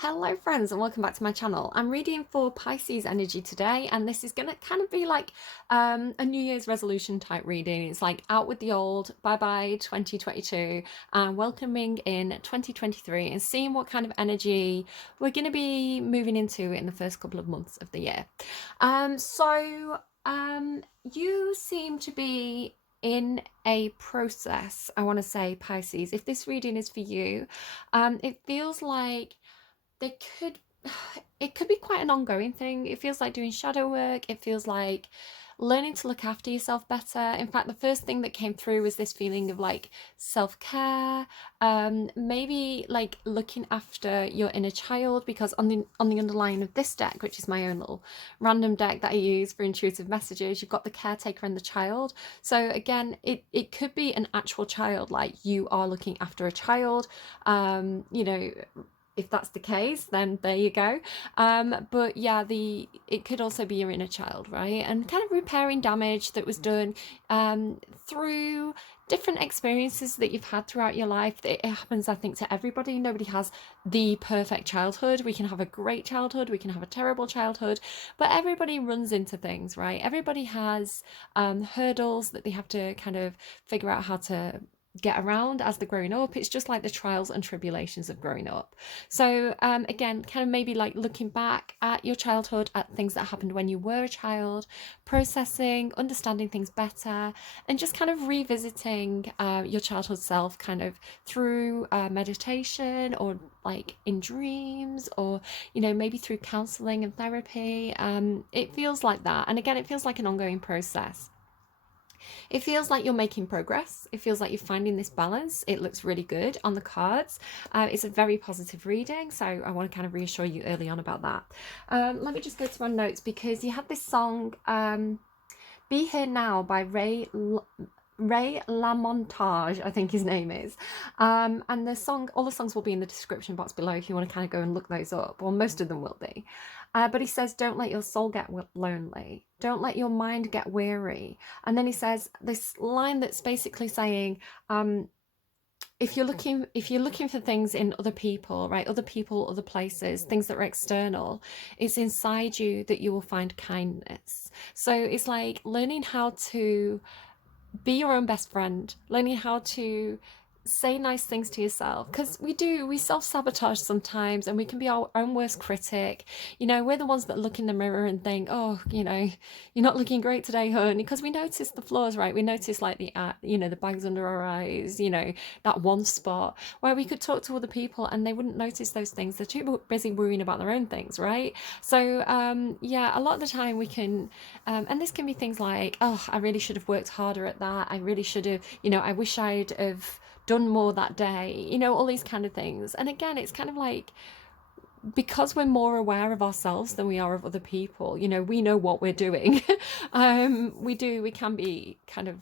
Hello friends and welcome back to my channel. I'm reading for Pisces energy today, and this is going to kind of be like a New Year's resolution type reading. It's like out with the old, bye bye 2022 and welcoming in 2023 and seeing what kind of energy we're going to be moving into in the first couple of months of the year. You seem to be in a process, I want to say, Pisces. If this reading is for you, it feels like they could it could be quite an ongoing thing. It feels like doing shadow work. It feels like learning to look after yourself better. In fact, the first thing that came through was this feeling of like self-care, maybe like looking after your inner child, because on the underlying of this deck, which is my own little random deck that I use for intuitive messages, you've got the caretaker and the child. So again, it could be an actual child, like you are looking after a child. You know, if that's the case, then there you go. But yeah, it could also be your inner child, right? And kind of repairing damage that was done through different experiences that you've had throughout your life. It happens, I think, to everybody. Nobody has the perfect childhood. We can have a great childhood, we can have a terrible childhood, but everybody runs into things, right? Everybody has hurdles that they have to kind of figure out how to get around as they're growing up. It's just like the trials and tribulations of growing up. So again, kind of maybe like looking back at your childhood, at things that happened when you were a child, processing, understanding things better, and just kind of revisiting your childhood self kind of through meditation, or like in dreams, or maybe through counseling and therapy. It feels like that, and again, it feels like an ongoing process. It feels like you're making progress. It feels like you're finding this balance. It looks really good on the cards. It's a very positive reading, so I want to kind of reassure you early on about that. Let me just go to my notes, because you had this song, Be Here Now by LaMontage, I think his name is. And the song, all the songs will be in the description box below if you want to kind of go and look those up, or most of them will be. But he says, don't let your soul get lonely. Don't let your mind get weary. And then he says this line that's basically saying, if you're looking for things in other people, right, other people, other places, things that are external, it's inside you that you will find kindness. So it's like learning how to be your own best friend, learning how to say nice things to yourself, because we self-sabotage sometimes, and we can be our own worst critic. We're the ones that look in the mirror and think, oh, you're not looking great today, honey, because we notice the flaws, right? We notice like the bags under our eyes, that one spot where we could talk to other people and they wouldn't notice those things. They're too busy worrying about their own things, right? So yeah, a lot of the time we can and this can be things like, oh, I really should have worked harder at that, I really should have, I wish I'd have done more that day, all these kind of things. And again, it's kind of like, because we're more aware of ourselves than we are of other people, we know what we're doing. We can be kind of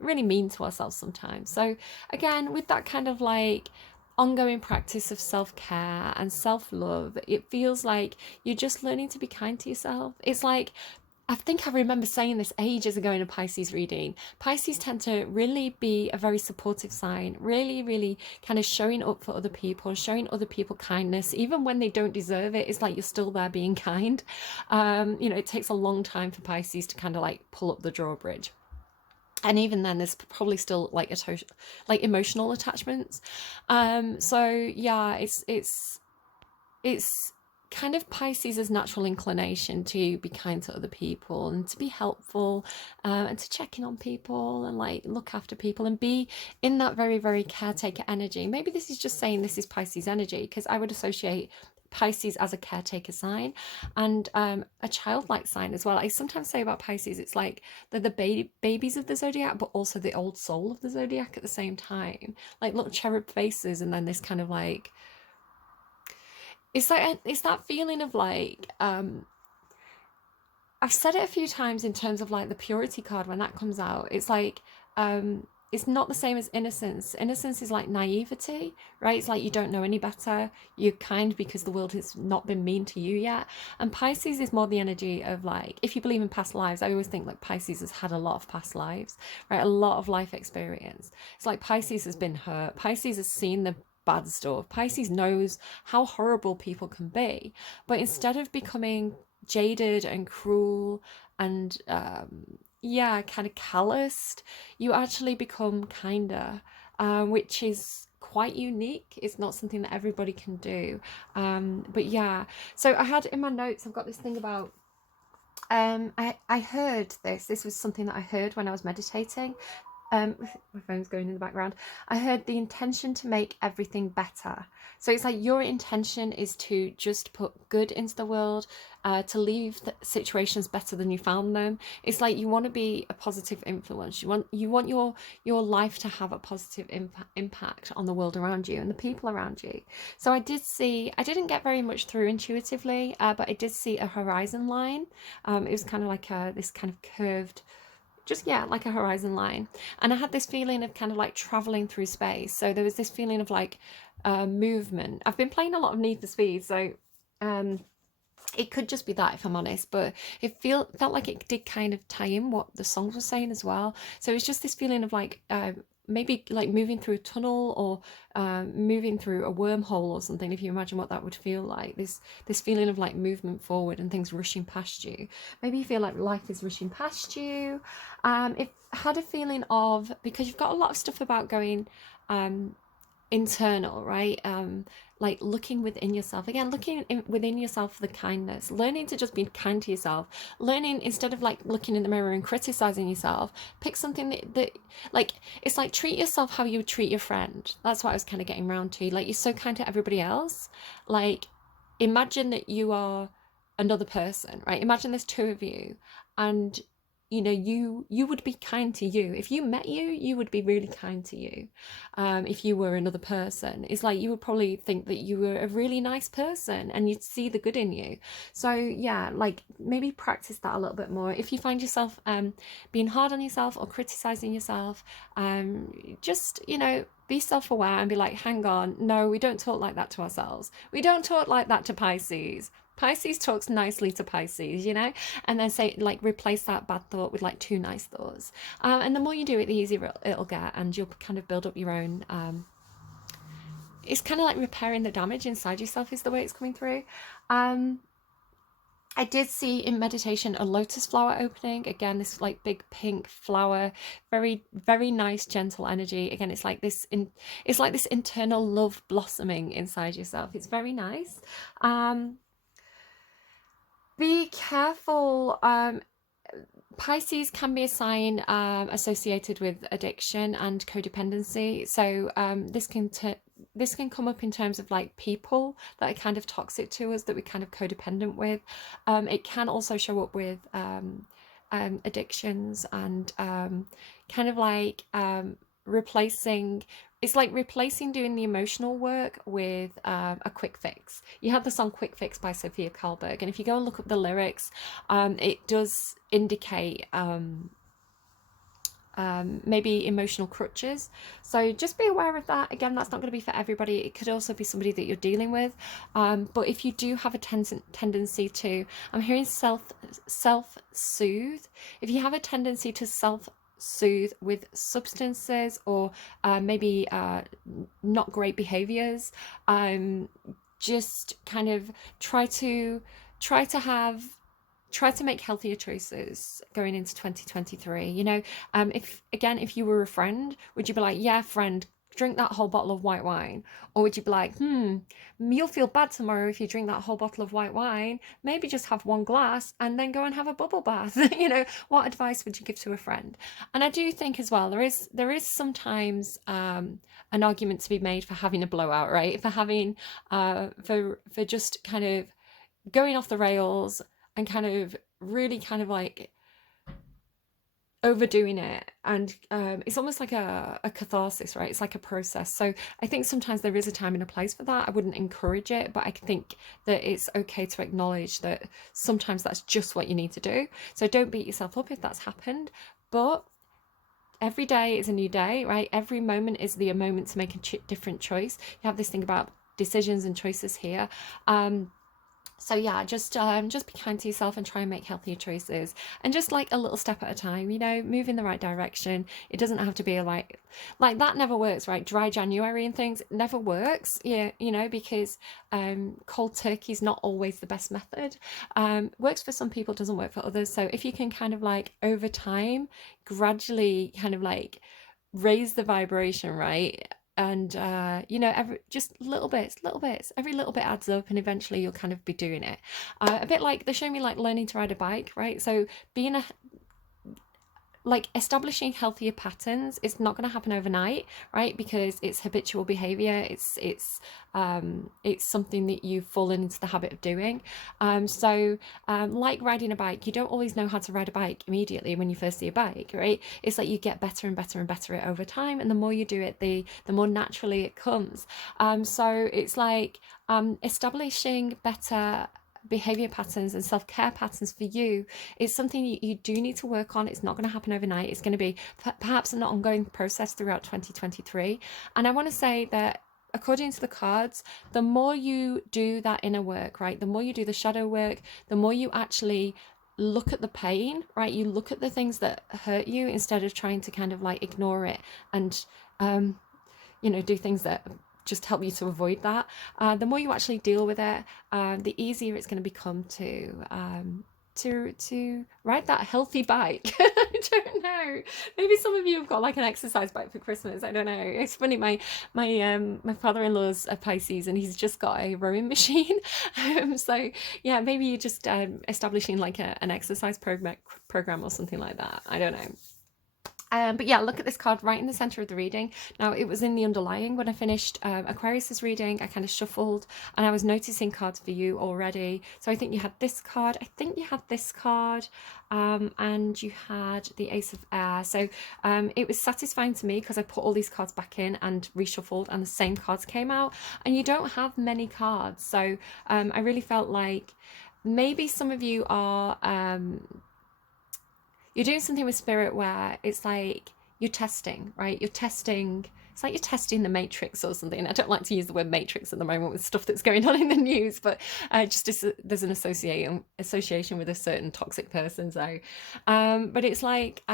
really mean to ourselves sometimes. So again, with that kind of like ongoing practice of self-care and self-love, it feels like you're just learning to be kind to yourself. It's like, I think I remember saying this ages ago in a Pisces reading. Pisces tend to really be a very supportive sign, really, really kind of showing up for other people, showing other people kindness, even when they don't deserve it. It's like you're still there being kind. It takes a long time for Pisces to kind of like pull up the drawbridge. And even then, there's probably still like emotional attachments. So yeah, it's kind of Pisces' natural inclination to be kind to other people and to be helpful, and to check in on people and like look after people and be in that very, very caretaker energy. Maybe this is just saying this is Pisces energy, because I would associate Pisces as a caretaker sign and a childlike sign as well. I sometimes say about Pisces, it's like they're the babies of the zodiac, but also the old soul of the zodiac at the same time, like little cherub faces, and then this kind of like, it's that feeling of like, I've said it a few times in terms of like the purity card when that comes out. It's like, it's not the same as innocence. Innocence is like naivety, right? It's like you don't know any better. You're kind because the world has not been mean to you yet. And Pisces is more the energy of like, if you believe in past lives, I always think like Pisces has had a lot of past lives, right? A lot of life experience. It's like Pisces has been hurt. Pisces has seen the bad stuff. Pisces knows how horrible people can be, but instead of becoming jaded and cruel and yeah, kind of calloused, you actually become kinder, which is quite unique. It's not something that everybody can do. But yeah, so I had in my notes, I've got this thing about I heard this was something that I heard when I was meditating. My phone's going in the background. I heard the intention to make everything better. So it's like your intention is to just put good into the world, to leave the situations better than you found them. It's like you want to be a positive influence. You want your life to have a positive impact on the world around you and the people around you. So I didn't get very much through intuitively, but I did see a horizon line. It was kind of like this kind of curved, just yeah, like a horizon line, and I had this feeling of kind of like traveling through space. So there was this feeling of like movement. I've been playing a lot of Need for Speed, so it could just be that, if I'm honest, but it felt like it did kind of tie in what the songs were saying as well. So it's just this feeling of like maybe like moving through a tunnel, or moving through a wormhole or something, if you imagine what that would feel like. This feeling of like movement forward and things rushing past you. Maybe you feel like life is rushing past you. It had a feeling of, because you've got a lot of stuff about going internal, right? Like looking within yourself again, within yourself for the kindness, learning to just be kind to yourself, learning, instead of like looking in the mirror and criticizing yourself, pick something that like, it's like treat yourself how you would treat your friend. That's what I was kind of getting around to. Like, you're so kind to everybody else. Like, imagine that you are another person, right? Imagine there's two of you, and you know, you would be kind to you. If you met you would be really kind to you. If you were another person, it's like you would probably think that you were a really nice person and you'd see the good in you. So yeah, like maybe practice that a little bit more. If you find yourself being hard on yourself or criticizing yourself, just, you know, be self-aware and be like, hang on, no, we don't talk like that to ourselves. We don't talk like that to Pisces. Pisces talks nicely to Pisces, you know, and then say, like, replace that bad thought with like two nice thoughts. And the more you do it, the easier it'll get, and you'll kind of build up your own. It's kind of like repairing the damage inside yourself is the way it's coming through. I did see in meditation a lotus flower opening. Again, this like big pink flower, very, very nice, gentle energy. Again, it's like this internal love blossoming inside yourself. It's very nice. Be careful. Pisces can be a sign associated with addiction and codependency. So this can come up in terms of like people that are kind of toxic to us, that we're kind of codependent with. It can also show up with addictions and kind of like replacing. It's like replacing doing the emotional work with a quick fix. You have the song Quick Fix by Sofia Karlberg, and if you go and look up the lyrics, it does indicate maybe emotional crutches. So just be aware of that. Again, that's not going to be for everybody. It could also be somebody that you're dealing with. But if you do have a tendency to, I'm hearing self-soothe. If you have a tendency to self-soothe with substances or maybe not great behaviors, just kind of try to make healthier choices going into 2023. You know, if you were a friend, would you be like, yeah, friend, drink that whole bottle of white wine? Or would you be like, you'll feel bad tomorrow if you drink that whole bottle of white wine, maybe just have one glass and then go and have a bubble bath? You know, what advice would you give to a friend? And I do think as well, there is sometimes an argument to be made for having a blowout, right? For having for just kind of going off the rails and kind of really kind of like overdoing it. And it's almost like a catharsis, right? It's like a process. So I think sometimes there is a time and a place for that. I wouldn't encourage it, but I think that it's okay to acknowledge that sometimes that's just what you need to do. So don't beat yourself up if that's happened, but every day is a new day, right? Every moment is a moment to make a different choice. You have this thing about decisions and choices here. So yeah, just be kind to yourself and try and make healthier choices, and just like a little step at a time, you know, move in the right direction. It doesn't have to be like that never works, right? Dry January and things, it never works. Yeah, you know, because cold turkey is not always the best method. Works for some people, doesn't work for others. So if you can kind of like over time gradually kind of like raise the vibration, right? And you know, every just little bits, every little bit adds up, and eventually you'll kind of be doing it. A bit like they show me like learning to ride a bike, right? So being a like establishing healthier patterns, it's not going to happen overnight, right? Because it's habitual behavior. It's something that you've fallen into the habit of doing. Like riding a bike, you don't always know how to ride a bike immediately when you first see a bike, right? It's like you get better and better and better at it over time, and the more you do it, the more naturally it comes. So it's like establishing better behavior patterns and self-care patterns for you is something you do need to work on. It's not going to happen overnight. It's going to be perhaps an ongoing process throughout 2023. And I want to say that according to the cards, the more you do that inner work, right, the more you do the shadow work, the more you actually look at the pain, right, you look at the things that hurt you instead of trying to kind of like ignore it and you know, do things that just help you to avoid that. The more you actually deal with it, the easier it's going to become to ride that healthy bike. I don't know. Maybe some of you have got like an exercise bike for Christmas. I don't know. It's funny. My father-in-law's a Pisces, and he's just got a rowing machine. So yeah, maybe you're just establishing like an exercise program or something like that. I don't know. But yeah, look at this card right in the center of the reading. Now, it was in the underlying when I finished Aquarius's reading. I kind of shuffled and I was noticing cards for you already. So I think you had this card. I think you had this card. And you had the Ace of Air. So it was satisfying to me because I put all these cards back in and reshuffled, and the same cards came out. And you don't have many cards. So I really felt like maybe some of you are you're doing something with spirit where it's like you're testing, right? You're testing. It's like you're testing the matrix or something. I don't like to use the word matrix at the moment with stuff that's going on in the news, but there's an association with a certain toxic person. So, but it's like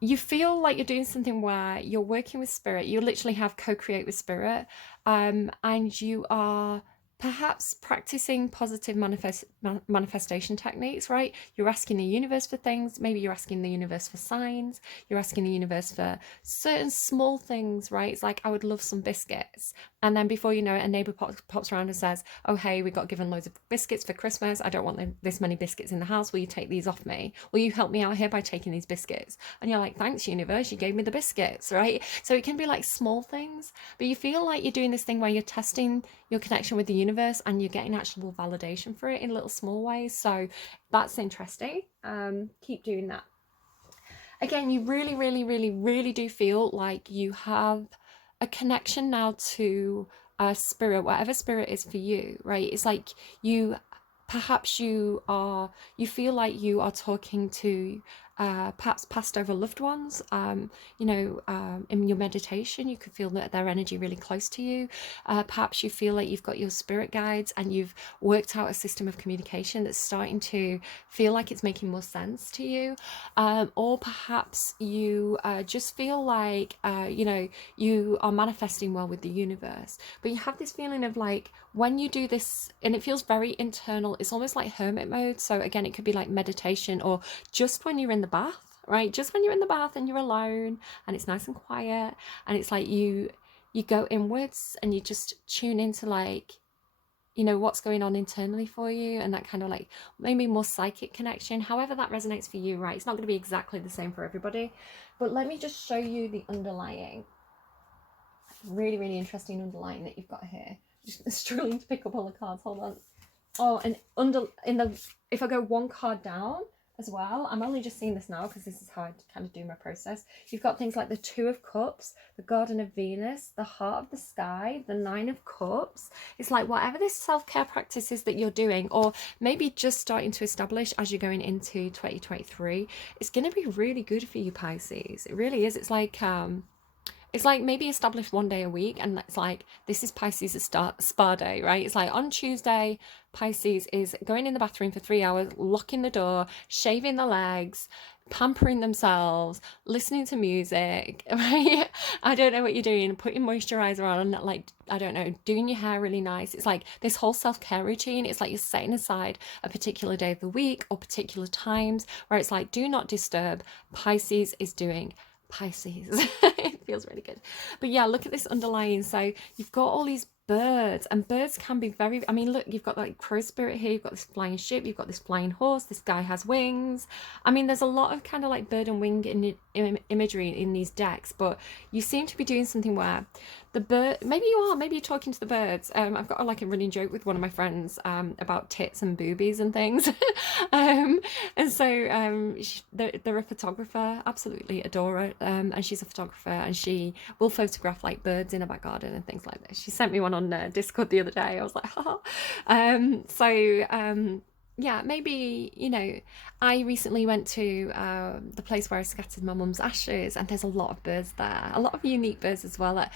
you feel like you're doing something where you're working with spirit. You literally have co-create with spirit, and you are perhaps practicing positive manifestation techniques, right? You're asking the universe for things. Maybe you're asking the universe for signs. You're asking the universe for certain small things, right? It's like, I would love some biscuits. And then before you know it, a neighbor pops around and says, oh, hey, we got given loads of biscuits for Christmas. I don't want this many biscuits in the house. Will you take these off me? Will you help me out here by taking these biscuits? And you're like, thanks, universe. You gave me the biscuits, right? So it can be like small things, but you feel like you're doing this thing where you're testing your connection with the universe and you're getting actual validation for it in little small ways. So that's interesting. Keep doing that. Again, you really do feel like you have a connection now to spirit, whatever spirit is for you, right? It's like you feel like you are talking to perhaps passed over loved ones. In your meditation, you could feel that their energy really close to you. Perhaps you feel like you've got your spirit guides and you've worked out a system of communication that's starting to feel like it's making more sense to you. Or perhaps you just feel like, you are manifesting well with the universe. But you have this feeling of like, when you do this, and it feels very internal, it's almost like hermit mode. So again, it could be like meditation, or just when you're in the bath, right? Just when you're in the bath and you're alone and it's nice and quiet, and it's like you go inwards and you just tune into like, what's going on internally for you, and that kind of like maybe more psychic connection, however that resonates for you, right? It's not going to be exactly the same for everybody, but let me just show you the underlying. Really interesting underlying that you've got here. Just struggling to pick up all the cards. Hold on. Oh, and if I go one card down as well, I'm only just seeing this now because this is how I kind of do my process. You've got things like the Two of Cups, the Garden of Venus, the Heart of the Sky, the Nine of Cups. It's like whatever this self-care practice is that you're doing, or maybe just starting to establish as you're going into 2023, it's going to be really good for you, Pisces. It really is. It's like it's like maybe establish one day a week, and it's like this is Pisces' spa day, right? It's like on Tuesday, Pisces is going in the bathroom for 3 hours, locking the door, shaving the legs, pampering themselves, listening to music, right? I don't know what you're doing, putting moisturizer on, like, I don't know, doing your hair really nice. It's like this whole self-care routine. It's like you're setting aside a particular day of the week or particular times where it's like, do not disturb. Pisces is doing Pisces. It feels really good. But yeah, look at this underlying. So you've got all these birds, and birds can be very, I mean, look, you've got like crow spirit here, you've got this flying ship, you've got this flying horse, this guy has wings. I mean, there's a lot of kind of like bird and wing imagery in these decks, but you seem to be doing something where the bird, maybe you are, maybe you're talking to the birds. I've got like a running joke with one of my friends about tits and boobies and things. And so they're a photographer, absolutely adore her, and she's a photographer, and she will photograph like birds in her back garden and things like this. She sent me one on Discord the other day. I was like, haha. Yeah, maybe, you know, I recently went to the place where I scattered my mum's ashes, and there's a lot of birds there, a lot of unique birds as well. That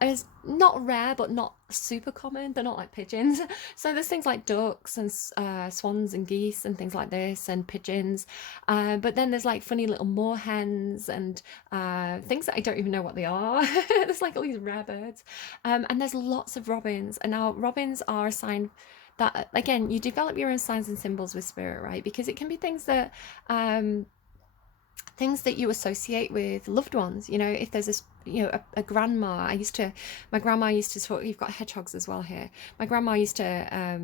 is not rare, but not super common. They're not like pigeons. So there's things like ducks and swans and geese and things like this, and pigeons. But then there's like funny little moorhens and things that I don't even know what they are. There's like all these rare birds. And there's lots of robins. And now robins are a sign that, again, you develop your own signs and symbols with spirit, right? Because it can be things that you associate with loved ones. You know, if there's a grandma, my grandma used to talk, you've got hedgehogs as well here. My grandma used to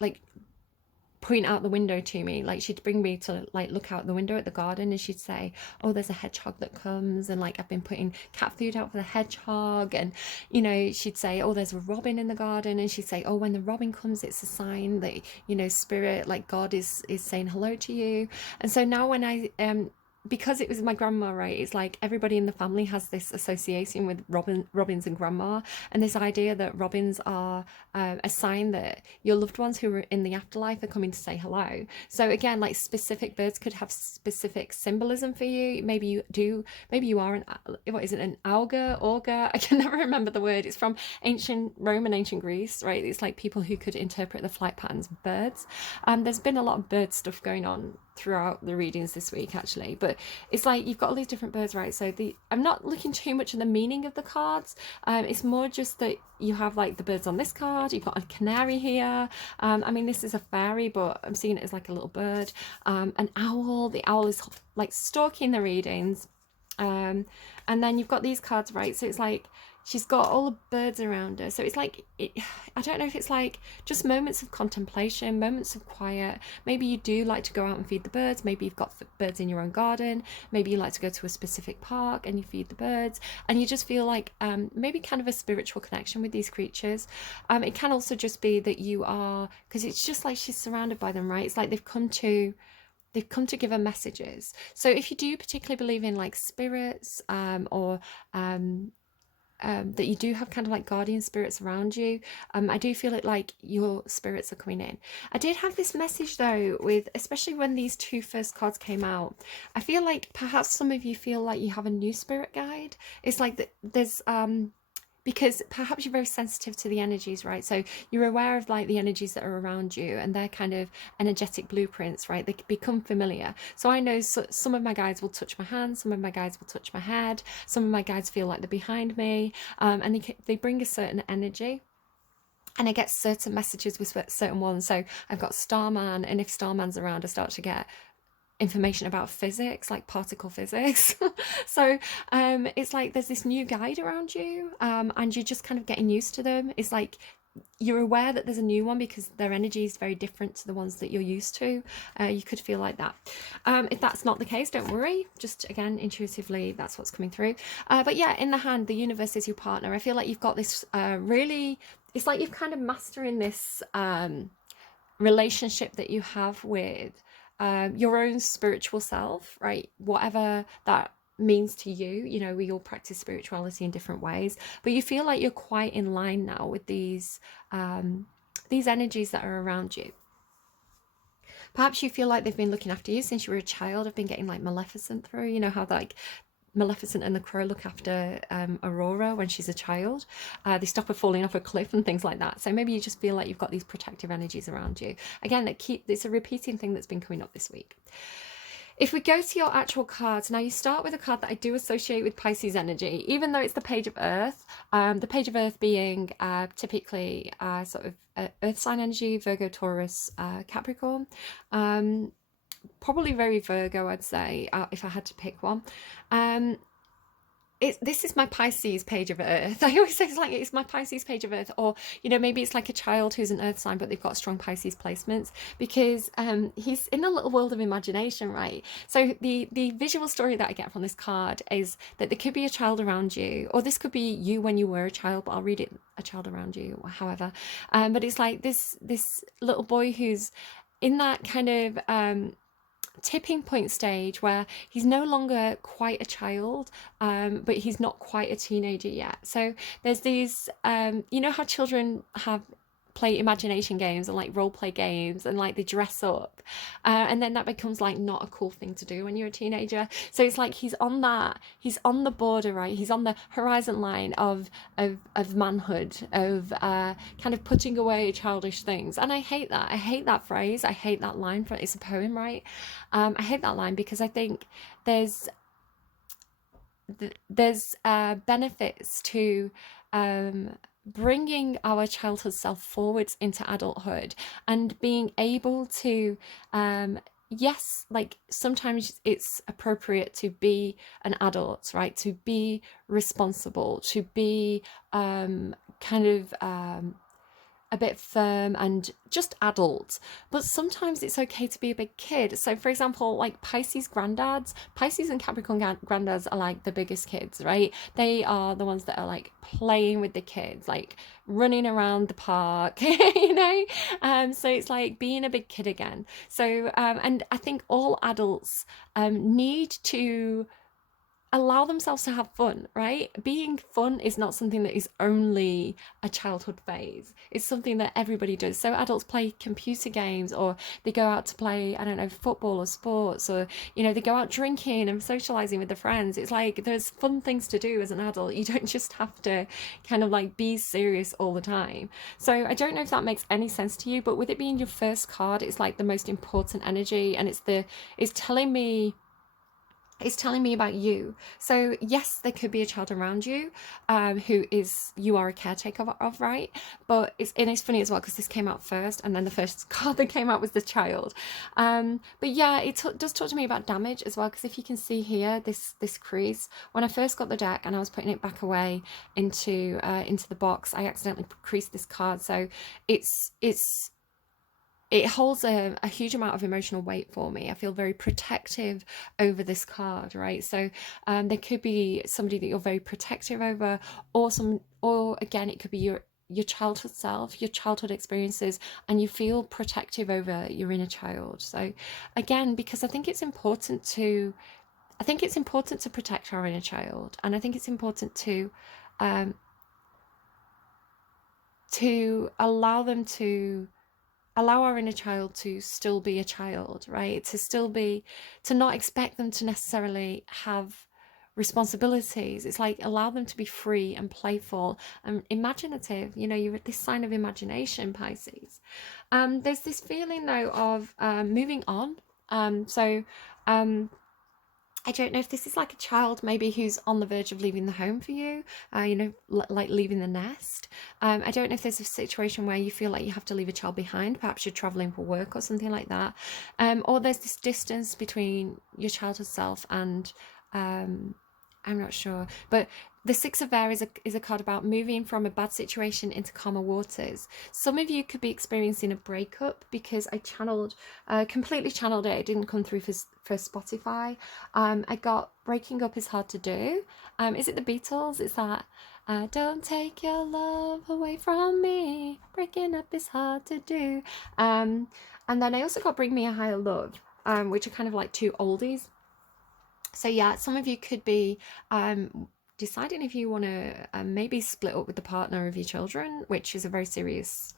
like point out the window to me, like she'd bring me to like look out the window at the garden, and she'd say, oh, there's a hedgehog that comes, and like I've been putting cat food out for the hedgehog. And you know, she'd say, oh, there's a robin in the garden, and she'd say, oh, when the robin comes, it's a sign that, you know, spirit, like God is saying hello to you. And so now when I because it was my grandma, right, it's like everybody in the family has this association with robins and grandma, and this idea that robins are a sign that your loved ones who are in the afterlife are coming to say hello. So again, like specific birds could have specific symbolism for you. Maybe you are an augur, I can never remember the word. It's from ancient Rome and ancient Greece, right? It's like people who could interpret the flight patterns of birds. There's been a lot of bird stuff going on throughout the readings this week, actually, but it's like you've got all these different birds, right? So I'm not looking too much at the meaning of the cards. It's more just that you have like the birds on this card, you've got a canary here. I mean, this is a fairy, but I'm seeing it as like a little bird. An owl, the owl is like stalking the readings. And then you've got these cards, right? So it's like she's got all the birds around her. So it's like, I don't know if it's like just moments of contemplation, moments of quiet. Maybe you do like to go out and feed the birds. Maybe you've got birds in your own garden. Maybe you like to go to a specific park and you feed the birds. And you just feel like maybe kind of a spiritual connection with these creatures. It can also just be that you are, because it's just like she's surrounded by them, right? It's like they've come to give her messages. So if you do particularly believe in like spirits or that you do have kind of like guardian spirits around you, I do feel it like your spirits are coming in. I did have this message though, with especially when these two first cards came out, I feel like perhaps some of you feel like you have a new spirit guide. It's like there's because perhaps you're very sensitive to the energies, right? So you're aware of like the energies that are around you, and they're kind of energetic blueprints, right? They become familiar. So I know some of my guides will touch my hands, some of my guides will touch my head, some of my guides feel like they're behind me, and they bring a certain energy. And I get certain messages with certain ones. So I've got Starman, and if Starman's around, I start to get information about physics, like particle physics. So it's like there's this new guide around you, and you're just kind of getting used to them. It's like you're aware that there's a new one because their energy is very different to the ones that you're used to. You could feel like that. If that's not the case, don't worry. Just again, intuitively, that's what's coming through. But yeah, in the hand, the universe is your partner. I feel like you've got this really, it's like you've kind of mastering this relationship that you have with your own spiritual self, right? Whatever that means to you. You know, we all practice spirituality in different ways, but you feel like you're quite in line now with these energies that are around you. Perhaps you feel like they've been looking after you since you were a child. I've been getting like Maleficent through, you know, how like Maleficent and the Crow look after Aurora when she's a child. They stop her falling off a cliff and things like that. So maybe you just feel like you've got these protective energies around you. Again, it's a repeating thing that's been coming up this week. If we go to your actual cards, now you start with a card that I do associate with Pisces energy, even though it's the Page of Earth. The Page of Earth being typically sort of Earth sign energy, Virgo, Taurus, Capricorn. Probably very Virgo, I'd say, if I had to pick one. This is my Pisces Page of Earth. I always say it's my Pisces Page of Earth, or maybe it's like a child who's an Earth sign but they've got strong Pisces placements, because he's in a little world of imagination, right? So the visual story that I get from this card is that there could be a child around you, or this could be you when you were a child, but I'll read it a child around you, or however. But it's like this little boy who's in that kind of tipping point stage where he's no longer quite a child, but he's not quite a teenager yet. So there's these you know how children play imagination games and like role play games, and like they dress up, and then that becomes like not a cool thing to do when you're a teenager. So it's like he's on the border, right? He's on the horizon line of manhood, of kind of putting away childish things. And I hate that phrase. I hate that line. It's a poem, right? I hate that line because I think there's benefits to bringing our childhood self forwards into adulthood, and being able to yes, like sometimes it's appropriate to be an adult, right? To be responsible, to be kind of a bit firm and just adult, but sometimes it's okay to be a big kid. So for example, like Pisces and Capricorn granddads are like the biggest kids, right? They are the ones that are like playing with the kids, like running around the park, so it's like being a big kid again. So and I think all adults need to allow themselves to have fun, right? Being fun is not something that is only a childhood phase. It's something that everybody does. So adults play computer games, or they go out to play, I don't know, football or sports, or, they go out drinking and socializing with their friends. It's like there's fun things to do as an adult. You don't just have to kind of like be serious all the time. So I don't know if that makes any sense to you, but with it being your first card, it's like the most important energy, and it's telling me about you. So yes, there could be a child around you who you are a caretaker of, right? But it's funny as well, because this came out first, and then the first card that came out was the child. But yeah, it does talk to me about damage as well, because if you can see here, this crease, when I first got the deck and I was putting it back away into the box, I accidentally creased this card. So it holds a huge amount of emotional weight for me. I feel very protective over this card, right? So there could be somebody that you're very protective over, or again, it could be your childhood self, your childhood experiences, and you feel protective over your inner child. So again, because I think it's important to protect our inner child, and I think it's important to allow our inner child to still be a child, right? To not expect them to necessarily have responsibilities. It's like allow them to be free and playful and imaginative. You're this sign of imagination, Pisces. There's this feeling though of moving on. I don't know if this is like a child maybe who's on the verge of leaving the home for you, like leaving the nest. I don't know if there's a situation where you feel like you have to leave a child behind. Perhaps you're traveling for work or something like that. Or there's this distance between your childhood self and, I'm not sure. But the Six of Air is a card about moving from a bad situation into calmer waters. Some of you could be experiencing a breakup, because I completely channeled it. It didn't come through for Spotify. I got breaking up is hard to do. Is it the Beatles? It's that don't take your love away from me. Breaking up is hard to do. And then I also got Bring Me a Higher Love, which are kind of like two oldies. So yeah, some of you could be deciding if you want to maybe split up with the partner of your children, which is a very serious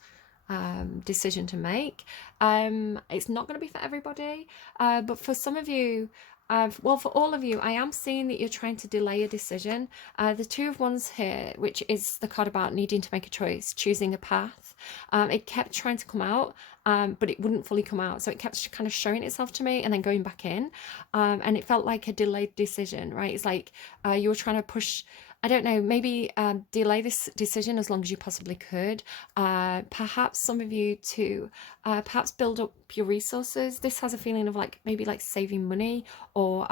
decision to make. It's not going to be for everybody, but for some of you, Well, for all of you, I am seeing that you're trying to delay a decision. The Two of Wands here, which is the card about needing to make a choice, choosing a path, it kept trying to come out, but it wouldn't fully come out. So it kept kind of showing itself to me and then going back in. And it felt like a delayed decision, right? It's like you were trying to push, I don't know, maybe delay this decision as long as you possibly could. Perhaps some of you to perhaps build up your resources. This has a feeling of like maybe like saving money or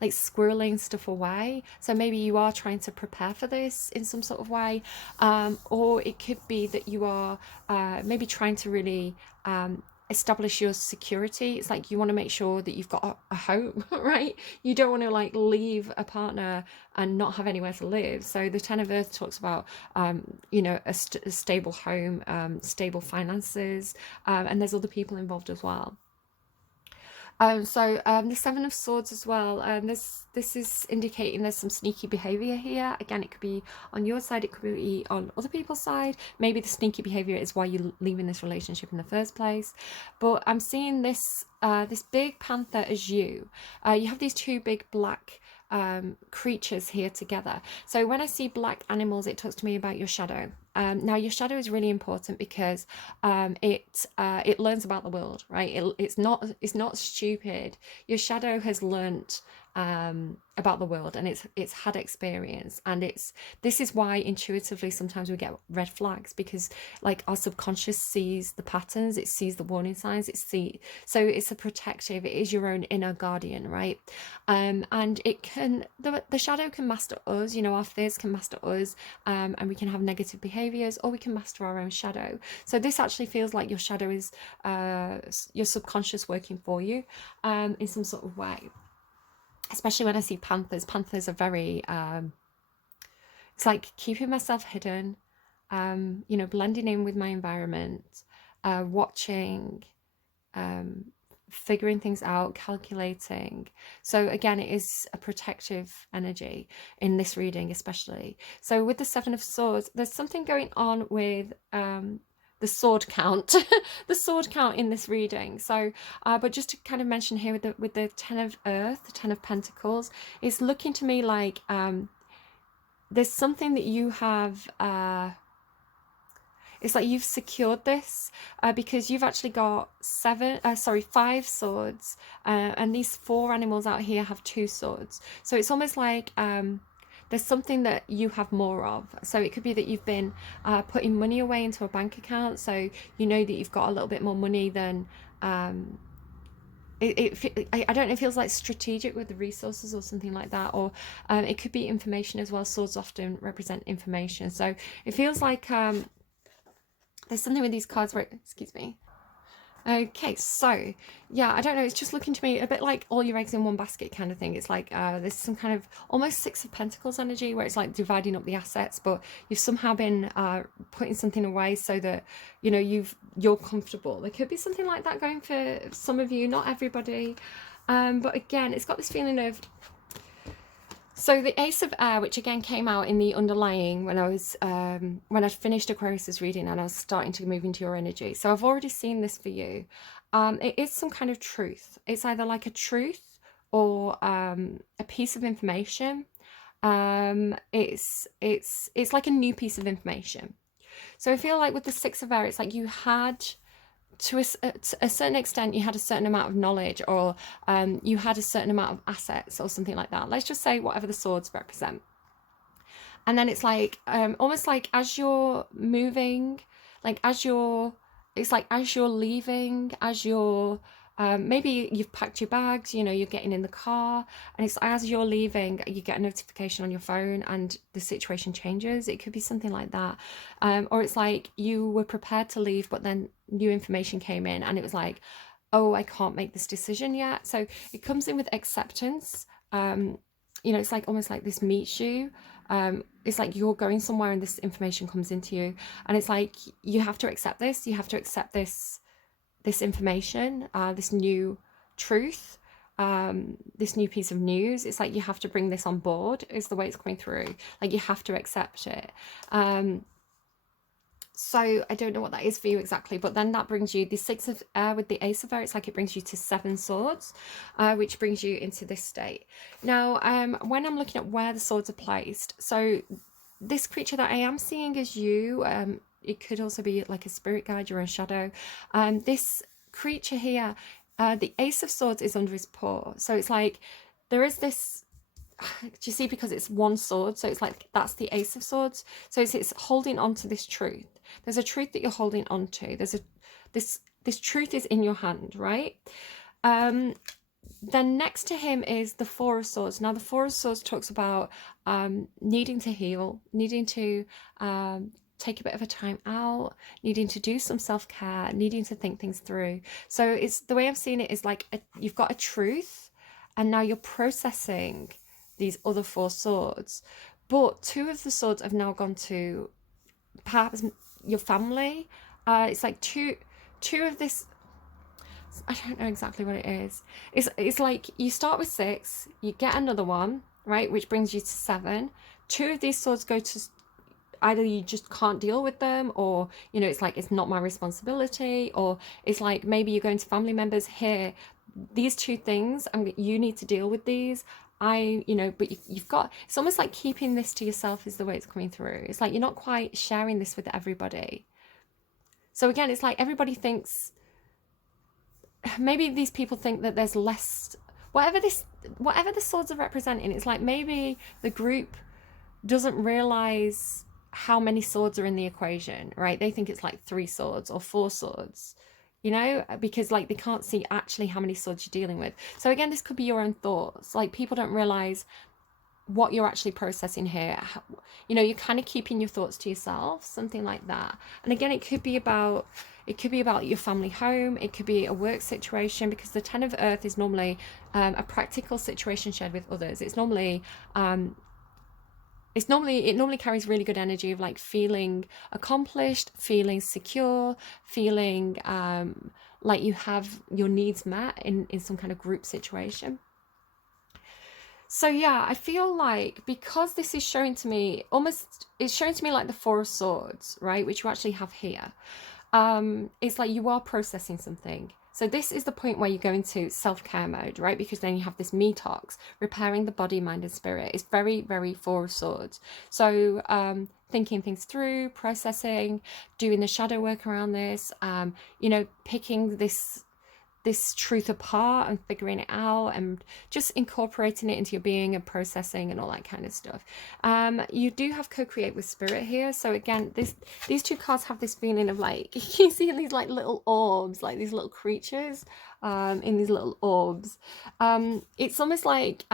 like squirreling stuff away. So maybe you are trying to prepare for this in some sort of way, or it could be that you are maybe trying to really establish your security. It's like you want to make sure that you've got a home, right? You don't want to like leave a partner and not have anywhere to live. So the Ten of Earth talks about you know, a stable home, stable finances, and there's other people involved as well. The Seven of Swords as well. This is indicating there's some sneaky behavior here. Again, it could be on your side, it could be on other people's side. Maybe the sneaky behavior is why you're leaving this relationship in the first place. But I'm seeing this this big panther as you. You have these two big black creatures here together. So when I see black animals, it talks to me about your shadow. Now your shadow is really important because it learns about the world, right? It's not stupid. Your shadow has learnt about the world, and it's had experience, and this is why intuitively sometimes we get red flags, because like our subconscious sees the patterns, it sees the warning signs, so it's a protective, it is your own inner guardian, right? And it can, the shadow can master us, you know, our fears can master us, and we can have negative behaviors, or we can master our own shadow. So this actually feels like your shadow is your subconscious working for you in some sort of way. Especially when I see panthers. Panthers are very it's like keeping myself hidden, you know, blending in with my environment, watching, figuring things out, calculating. So again, it is a protective energy in this reading especially. So with the Seven of Swords, there's something going on with the sword count, the sword count in this reading. So but just to kind of mention here with the Ten of Earth, the Ten of Pentacles, it's looking to me like there's something that you have it's like you've secured this because you've actually got five swords, and these four animals out here have two swords. So it's almost like there's something that you have more of. So it could be that you've been putting money away into a bank account, so you know that you've got a little bit more money than I don't know, it feels like strategic with the resources or something like that, or it could be information as well. Swords often represent information, so it feels like there's something with these cards where, excuse me. Okay, so yeah, I don't know, it's just looking to me a bit like all your eggs in one basket kind of thing. It's like there's some kind of almost Six of Pentacles energy where it's like dividing up the assets, but you've somehow been putting something away so that, you know, you're comfortable. There could be something like that going for some of you, not everybody. But again, it's got this feeling of, so the Ace of Air, which again came out in the underlying when I was when I'd finished Aquarius's reading and I was starting to move into your energy. So I've already seen this for you. It is some kind of truth. It's either like a truth or a piece of information. It's like a new piece of information. So I feel like with the Six of Air, it's like you had, to a certain extent, you had a certain amount of knowledge, or you had a certain amount of assets or something like that. Let's just say whatever the swords represent. And then it's like almost like as you're moving, like it's like as you're leaving, as you're maybe you've packed your bags, you know, you're getting in the car, and it's as you're leaving, you get a notification on your phone and the situation changes. It could be something like that. Or it's like you were prepared to leave, but then new information came in and it was like, oh, I can't make this decision yet. So it comes in with acceptance. You know, it's like almost like this meets you. It's like you're going somewhere and this information comes into you, and it's like you have to accept this. You have to accept this information, this new truth, this new piece of news. It's like you have to bring this on board, is the way it's coming through. Like you have to accept it. So I don't know what that is for you exactly, but then that brings you the Six of Air with the Ace of Air. It's like it brings you to Seven Swords, which brings you into this state. Now, when I'm looking at where the swords are placed, so this creature that I am seeing as you, it could also be like a spirit guide, your own shadow. This creature here, the Ace of Swords is under his paw. So it's like there is this, do you see, because it's one sword, so it's like that's the Ace of Swords. So it's holding on to this truth. There's a truth that you're holding on to. There's a this truth is in your hand, right? Then next to him is the Four of Swords. Now the Four of Swords talks about needing to heal, needing to take a bit of a time out, needing to do some self-care, needing to think things through. So it's, the way I'm seeing it is like you've got a truth and now you're processing these other four swords, but two of the swords have now gone to perhaps your family. It's like two of this, I don't know exactly what it is. It's like you start with 6, you get another one, right, which brings you to 7. Two of these swords go to either you just can't deal with them, or you know, it's like it's not my responsibility, or it's like maybe you're going to family members here, these two things, you need to deal with these. You know, but you've got, it's almost like keeping this to yourself is the way it's coming through. It's like you're not quite sharing this with everybody. So again, it's like everybody thinks, maybe these people think that there's less, whatever the swords are representing, it's like maybe the group doesn't realize how many swords are in the equation, right? They think it's like 3 swords or 4 swords, you know, because like they can't see actually how many swords you're dealing with. So again, this could be your own thoughts. Like people don't realize what you're actually processing here. You know, you're kind of keeping your thoughts to yourself, something like that. And again, it could be about your family home, it could be a work situation, because the 10 of Earth is normally a practical situation shared with others. It normally carries really good energy of like feeling accomplished, feeling secure, feeling like you have your needs met in some kind of group situation. So yeah, I feel like because this is showing to me, it's showing to me like the Four of Swords, right, which you actually have here. It's like you are processing something. So this is the point where you go into self-care mode, right? Because then you have this me-talks, repairing the body, mind, and spirit. It's very, very Four of Swords. So thinking things through, processing, doing the shadow work around this, you know, picking this truth apart and figuring it out and just incorporating it into your being and processing and all that kind of stuff. You do have co-create with spirit here. So again, these two cards have this feeling of like, you see these like little orbs, like these little creatures in these little orbs. It's almost like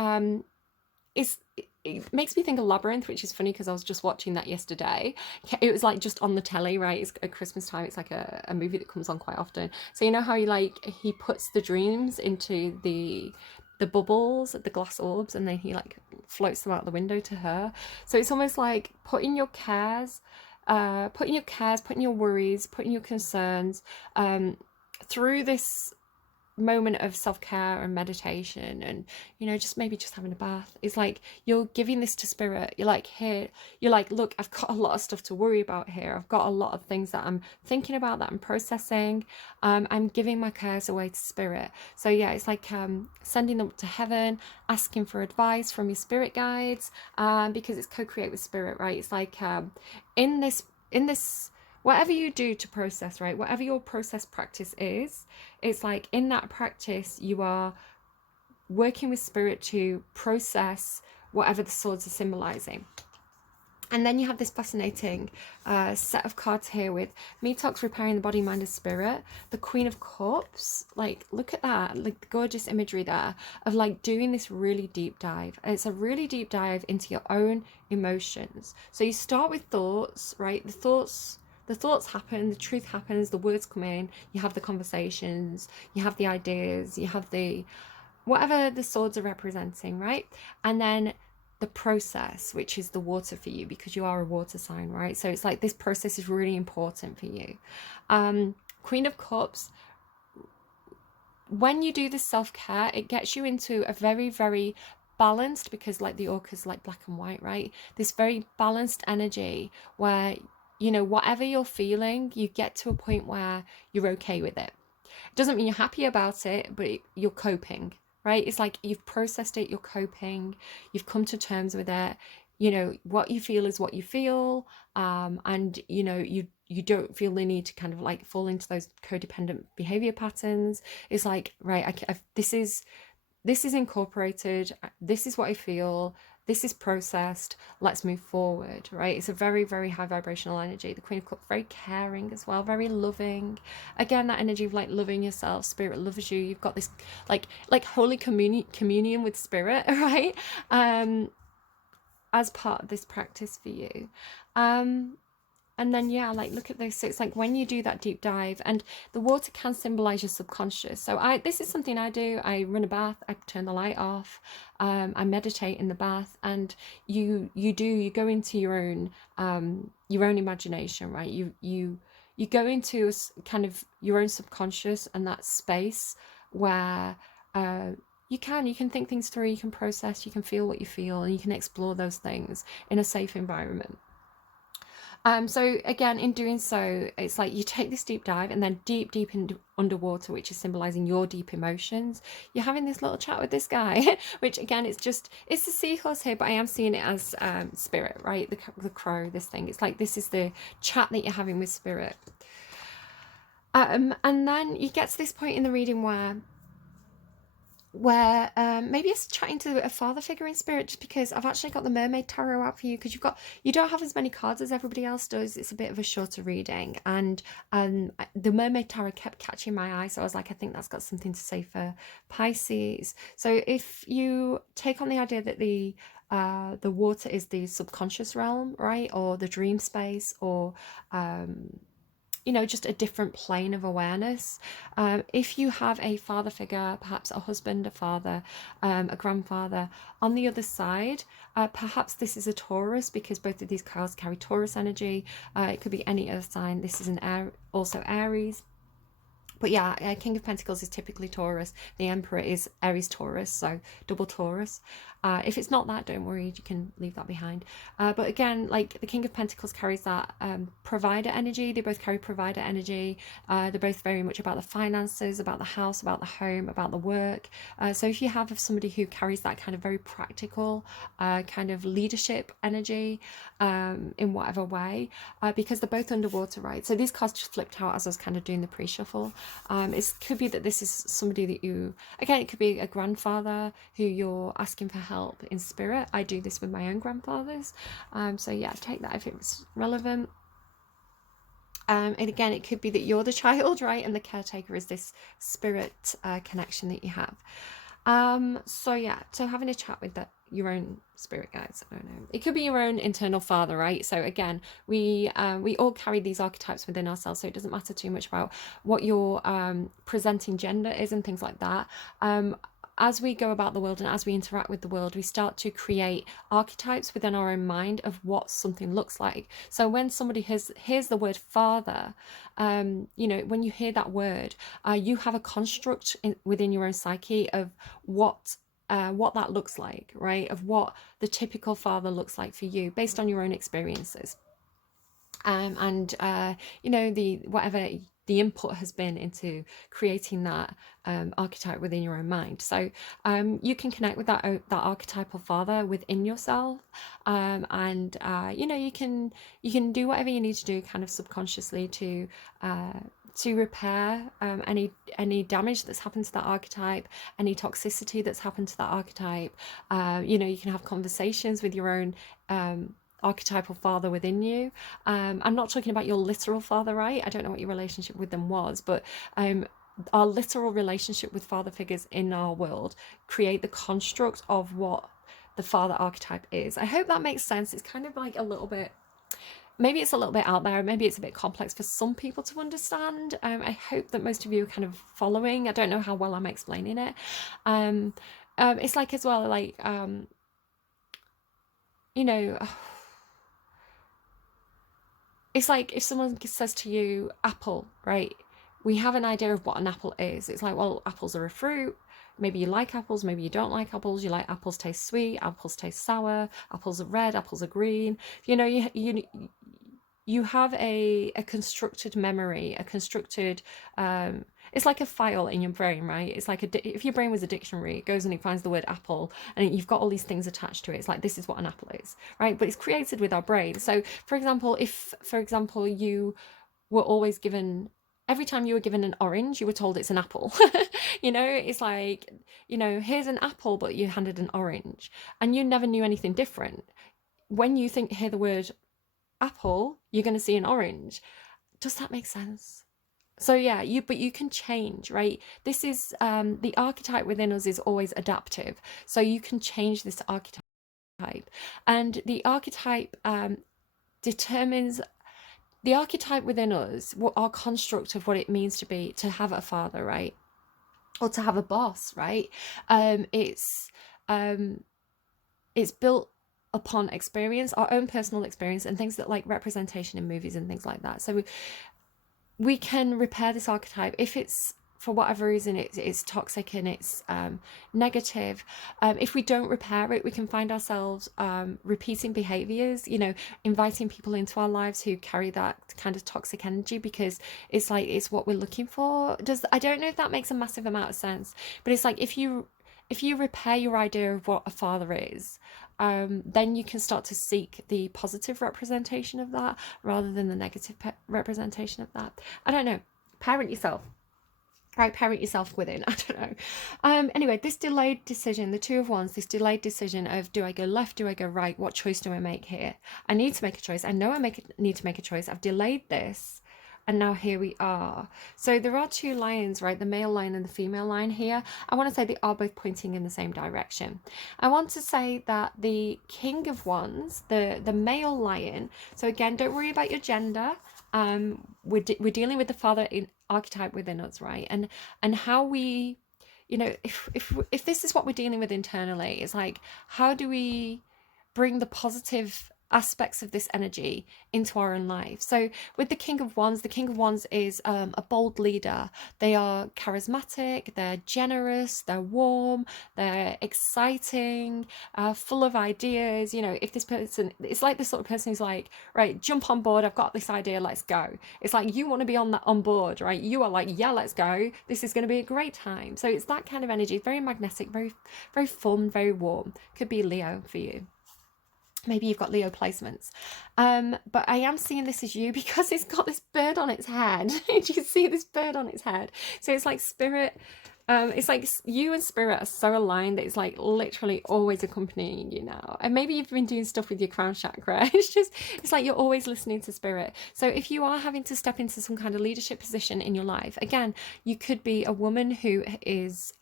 it makes me think of Labyrinth, which is funny because I was just watching that yesterday. It was like just on the telly, right? It's at Christmas time. It's like a movie that comes on quite often. So you know how he puts the dreams into the bubbles, the glass orbs, and then he like floats them out the window to her. So it's almost like putting your cares, putting your worries, putting your concerns through this moment of self-care and meditation, and you know, just maybe just having a bath. It's like you're giving this to spirit. You're like, here, you're like, look, I've got a lot of stuff to worry about here. I've got a lot of things that I'm thinking about, that I'm processing. I'm giving my cares away to spirit. So yeah, it's like sending them up to heaven, asking for advice from your spirit guides, because it's co-create with spirit, right? It's like in this whatever you do to process, right, whatever your process practice is, it's like in that practice you are working with spirit to process whatever the swords are symbolizing. And then you have this fascinating set of cards here with me-talks, repairing the body, mind, and spirit. The Queen of Cups, like look at that, like the gorgeous imagery there of like doing this really deep dive. And it's a really deep dive into your own emotions. So you start with thoughts, right? The thoughts happen, the truth happens, the words come in, you have the conversations, you have the ideas, you have the whatever the swords are representing, right? And then the process, which is the water for you, because you are a water sign, right? So it's like this process is really important for you. Queen of Cups, when you do this self-care, it gets you into a very, very balanced, because like the orca's like black and white, right? This very balanced energy where you know, whatever you're feeling, you get to a point where you're okay with it. It doesn't mean you're happy about it, but you're coping, right? It's like you've processed it, you're coping, you've come to terms with it. You know, what you feel is what you feel, and you know, you don't feel the need to kind of like fall into those codependent behavior patterns. It's like, right, this is incorporated, this is what I feel, this is processed, let's move forward, right? It's a very, very high vibrational energy. The Queen of Cups, very caring as well, very loving. Again, that energy of like loving yourself. Spirit loves you. You've got this like holy communion with spirit, right? As part of this practice for you. And then, yeah, like look at those. So it's like when you do that deep dive, and the water can symbolize your subconscious. So this is something I do. I run a bath, I turn the light off, I meditate in the bath, and you go into your own imagination, right? You go into kind of your own subconscious, and that space where you can think things through, you can process, you can feel what you feel, and you can explore those things in a safe environment. So again, in doing so, it's like you take this deep dive, and then deep underwater, which is symbolizing your deep emotions, you're having this little chat with this guy, which again, it's the seahorse here, but I am seeing it as spirit, right? The crow, this thing. It's like this is the chat that you're having with spirit. And then you get to this point in the reading where maybe it's chatting to a father figure in spirit, just because I've actually got the Mermaid Tarot out for you, because you don't have as many cards as everybody else does. It's a bit of a shorter reading, and the Mermaid Tarot kept catching my eye, so I was like, I think that's got something to say for Pisces. So if you take on the idea that the water is the subconscious realm, right, or the dream space, or you know, just a different plane of awareness. If you have a father figure, perhaps a husband, a father, a grandfather on the other side, perhaps this is a Taurus, because both of these cards carry Taurus energy. It could be any other sign. This is also Aries. But yeah, King of Pentacles is typically Taurus. The Emperor is Aries Taurus, so double Taurus. If it's not that, don't worry, you can leave that behind. But again, like the King of Pentacles carries that provider energy. They both carry provider energy. They're both very much about the finances, about the house, about the home, about the work. So if you have somebody who carries that kind of very practical kind of leadership energy in whatever way, because they're both underwater, right? So these cards just flipped out as I was kind of doing the pre-shuffle. It could be that this is somebody that it could be a grandfather who you're asking for help in spirit. I do this with my own grandfathers. So yeah, take that if it's relevant. And again, it could be that you're the child, right? And the caretaker is this spirit connection that you have. So yeah, so having a chat with your own spirit guides. I don't know. It could be your own internal father, right? So again, we all carry these archetypes within ourselves, so it doesn't matter too much about what your presenting gender is and things like that. As we go about the world and as we interact with the world, we start to create archetypes within our own mind of what something looks like. So when somebody hears the word father, you know, when you hear that word, you have a construct within your own psyche of what that looks like, right? Of what the typical father looks like for you based on your own experiences. And you know, whatever the input has been into creating that archetype within your own mind. So you can connect with that archetypal father within yourself, and you know, you can do whatever you need to do kind of subconsciously to repair any damage that's happened to that archetype, any toxicity that's happened to that archetype. You know, you can have conversations with your own archetypal father within you. I'm not talking about your literal father, right? I don't know what your relationship with them was, but our literal relationship with father figures in our world create the construct of what the father archetype is. I hope that makes sense. It's kind of like a little bit, maybe it's a little bit out there, maybe it's a bit complex for some people to understand. I hope that most of you are kind of following. I don't know how well I'm explaining it. It's like as well, like you know, it's like if someone says to you apple, right? We have an idea of what an apple is. It's like, well, apples are a fruit. Maybe you like apples, maybe you don't like apples. You like apples taste sweet, apples taste sour, apples are red, apples are green. You know, you have a constructed memory, a constructed it's like a file in your brain, right? It's like if your brain was a dictionary, it goes and it finds the word apple, and you've got all these things attached to it. It's like, this is what an apple is, right? But it's created with our brain. So for example, if for example you were always given, every time you were given an orange, you were told it's an apple. It's like, here's an apple, but you're handed an orange, and you never knew anything different. When you hear the word apple, you're going to see an orange. Does that make sense? So yeah, but you can change, right? This is the archetype within us is always adaptive. So you can change this archetype, and the archetype determines the archetype within us, what our construct of what it means to have a father, right? Or to have a boss, right? It's built upon experience, our own personal experience, and things that like representation in movies and things like that. So we can repair this archetype if it's, for whatever reason, it's toxic and it's negative. If we don't repair it, we can find ourselves repeating behaviors, inviting people into our lives who carry that kind of toxic energy, because it's like, it's what we're looking for. I don't know if that makes a massive amount of sense, but it's like, if you repair your idea of what a father is, then you can start to seek the positive representation of that rather than the negative representation of that. I don't know. Parent yourself. Right, parent yourself within. I don't know. Anyway, this delayed decision, the Two of Wands, this delayed decision of, do I go left, do I go right? What choice do I make here? I need to make a choice. I know need to make a choice. I've delayed this, and now here we are. So there are two lions, right? The male lion and the female lion here. I want to say they are both pointing in the same direction. I want to say that the King of Wands, the male lion, so again, don't worry about your gender. We're dealing with the father in archetype within us, right? And how we, if this is what we're dealing with internally, it's like, how do we bring the positive aspects of this energy into our own life? So with the King of Wands is a bold leader. They are charismatic, they're generous, they're warm, they're exciting, full of ideas. If this person, it's like the sort of person who's like, right, jump on board, I've got this idea, let's go. It's like, you want to be on board, right? You are like, yeah, let's go, this is going to be a great time. So it's that kind of energy, very magnetic, very, very fun, very warm. Could be Leo for you. Maybe you've got Leo placements. But I am seeing this as you because it's got this bird on its head. Do you see this bird on its head? So it's like spirit. It's like you and spirit are so aligned that it's like literally always accompanying you now. And maybe you've been doing stuff with your crown chakra. It's like you're always listening to spirit. So if you are having to step into some kind of leadership position in your life, again, you could be a woman who is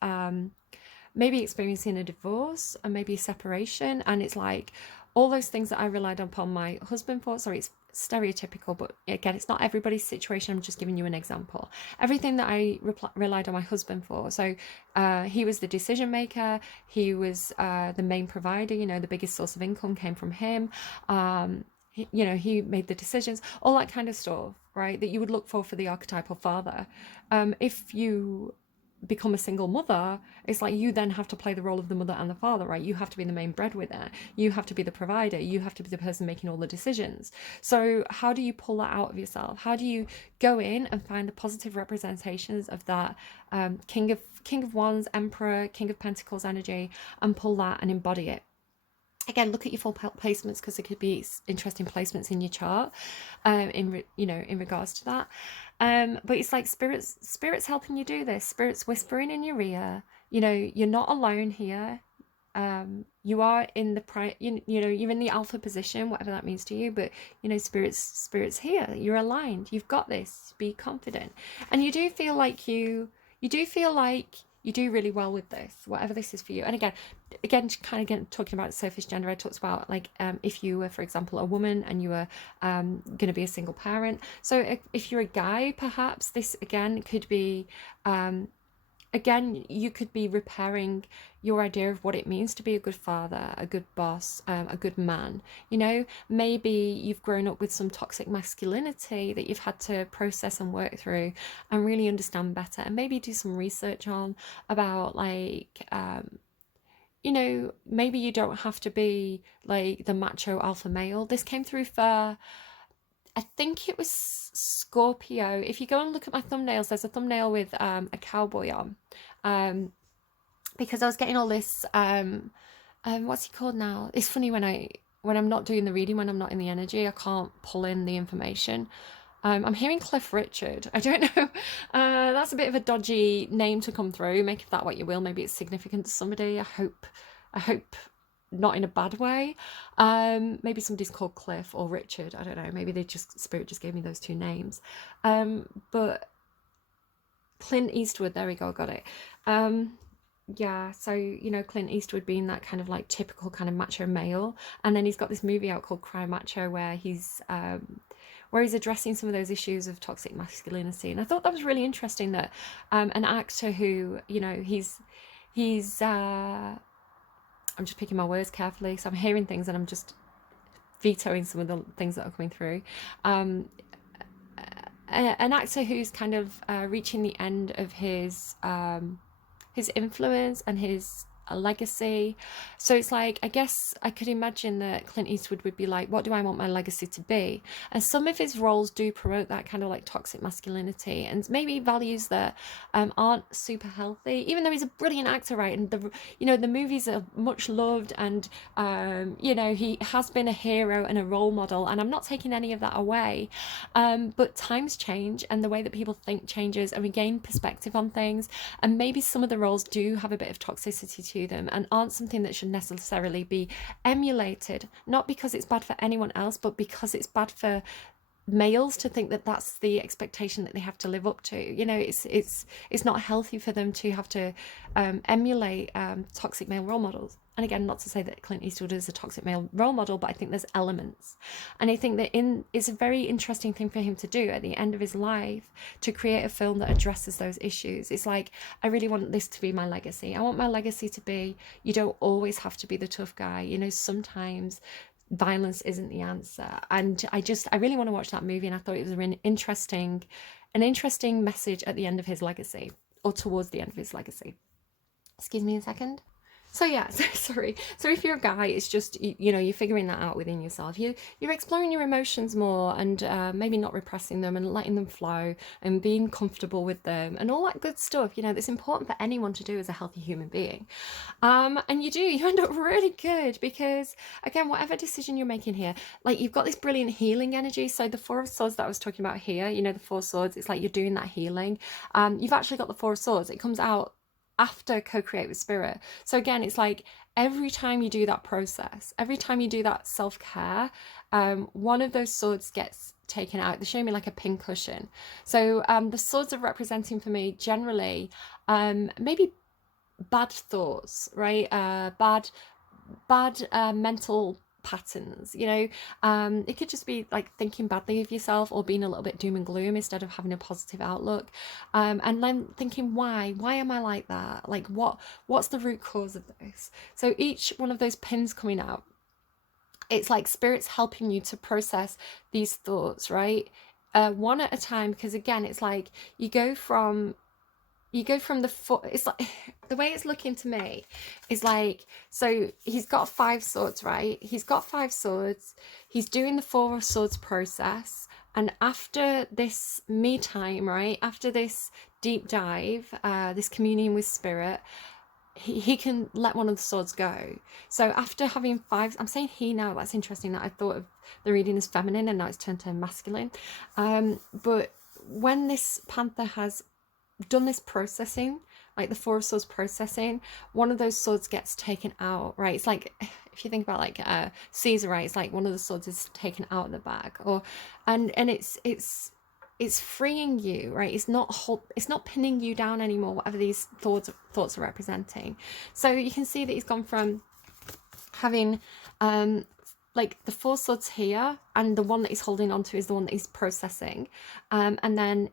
maybe experiencing a divorce and maybe a separation, and it's like, all those things that I relied upon my husband for. Sorry, it's stereotypical, but again, it's not everybody's situation. I'm just giving you an example. Everything that I relied on my husband for. So he was the decision maker. He was the main provider. The biggest source of income came from him. He made the decisions, all that kind of stuff, right? That you would look for the archetypal father. If you become a single mother, it's like you then have to play the role of the mother and the father, right? You have to be the main breadwinner, you have to be the provider, you have to be the person making all the decisions. So how do you pull that out of yourself? How do you go in and find the positive representations of that King of Wands, Emperor, King of Pentacles energy, and pull that and embody it? Again, look at your full placements, because there could be interesting placements in your chart in regards to that. But it's like spirits helping you do this. Spirits whispering in your ear. You're not alone here. You are in the you're in the alpha position, whatever that means to you. But spirits here. You're aligned. You've got this. Be confident, and you do feel like you do really well with this, whatever this is for you. And again, talking about Sophie's gender, I talked about like if you were, for example, a woman and you were going to be a single parent. So if you're a guy, perhaps this again could be again, you could be repairing your idea of what it means to be a good father, a good boss, a good man. Maybe you've grown up with some toxic masculinity that you've had to process and work through and really understand better, and maybe do some research on about like maybe you don't have to be like the macho alpha male. This came through for I think it was Scorpio. If you go and look at my thumbnails, there's a thumbnail with a cowboy on, because I was getting all this what's he called now? It's funny when I'm not doing the reading, when I'm not in the energy, I can't pull in the information. I'm hearing Cliff Richard. I don't know. That's a bit of a dodgy name to come through. Make of that what you will. Maybe it's significant to somebody. I hope not in a bad way. Maybe somebody's called Cliff or Richard. I don't know. Maybe Spirit just gave me those two names. But Clint Eastwood. There we go. Got it. Yeah, so Clint Eastwood being that kind of like typical kind of macho male, and then he's got this movie out called Cry Macho where he's addressing some of those issues of toxic masculinity. And I thought that was really interesting that an actor who he's I'm just picking my words carefully, so I'm hearing things and I'm just vetoing some of the things that are coming through. An actor who's kind of reaching the end of his influence and his legacy. So it's like, I guess I could imagine that Clint Eastwood would be like, what do I want my legacy to be? And some of his roles do promote that kind of like toxic masculinity and maybe values that aren't super healthy, even though he's a brilliant actor, right? And the movies are much loved, and he has been a hero and a role model, and I'm not taking any of that away, but times change and the way that people think changes, and we gain perspective on things, and maybe some of the roles do have a bit of toxicity to them and aren't something that should necessarily be emulated, not because it's bad for anyone else, but because it's bad for males to think that that's the expectation that they have to live up to. It's not healthy for them to have to emulate toxic male role models. And again, not to say that Clint Eastwood is a toxic male role model, but I think there's elements. And I think that it's a very interesting thing for him to do at the end of his life, to create a film that addresses those issues. It's like, I really want this to be my legacy. I want my legacy to be, you don't always have to be the tough guy. Sometimes violence isn't the answer. And I really want to watch that movie, and I thought it was an interesting message at the end of his legacy, or towards the end of his legacy. Excuse me a second. So yeah, sorry. So if you're a guy, it's just, you're figuring that out within yourself. You're exploring your emotions more, and maybe not repressing them and letting them flow and being comfortable with them and all that good stuff, that's important for anyone to do as a healthy human being. And you end up really good, because again, whatever decision you're making here, like, you've got this brilliant healing energy. So the Four of Swords that I was talking about here, the Four Swords, it's like you're doing that healing. You've actually got the Four of Swords. It comes out after co-create with Spirit. So again, it's like every time you do that process, every time you do that self-care, one of those swords gets taken out. They show me like a pincushion. So the swords are representing for me generally maybe bad thoughts, right? Bad mental patterns. It could just be like thinking badly of yourself, or being a little bit doom and gloom instead of having a positive outlook, and then thinking, why am I like that? Like, what's the root cause of this? So each one of those pins coming out, it's like Spirit's helping you to process these thoughts, right? One at a time, because again, it's like you go from the foot. It's like, the way it's looking to me is like, so he's got 5 swords, right? He's got 5 swords. He's doing the 4 of Swords process. And after this me time, right? After this deep dive, this communion with Spirit, he can let one of the swords go. So after having 5, I'm saying he now, that's interesting that I thought of the reading as feminine and now it's turned to masculine. But when this panther has done this processing, like the 4 of Swords processing, one of those swords gets taken out, right? It's like, if you think about like Caesar, right? It's like one of the swords is taken out of the bag, and it's freeing you, right? It's not pinning you down anymore, whatever these thoughts are representing. So you can see that he's gone from having like the 4 swords here, and the one that he's holding on to is the one that he's processing, and then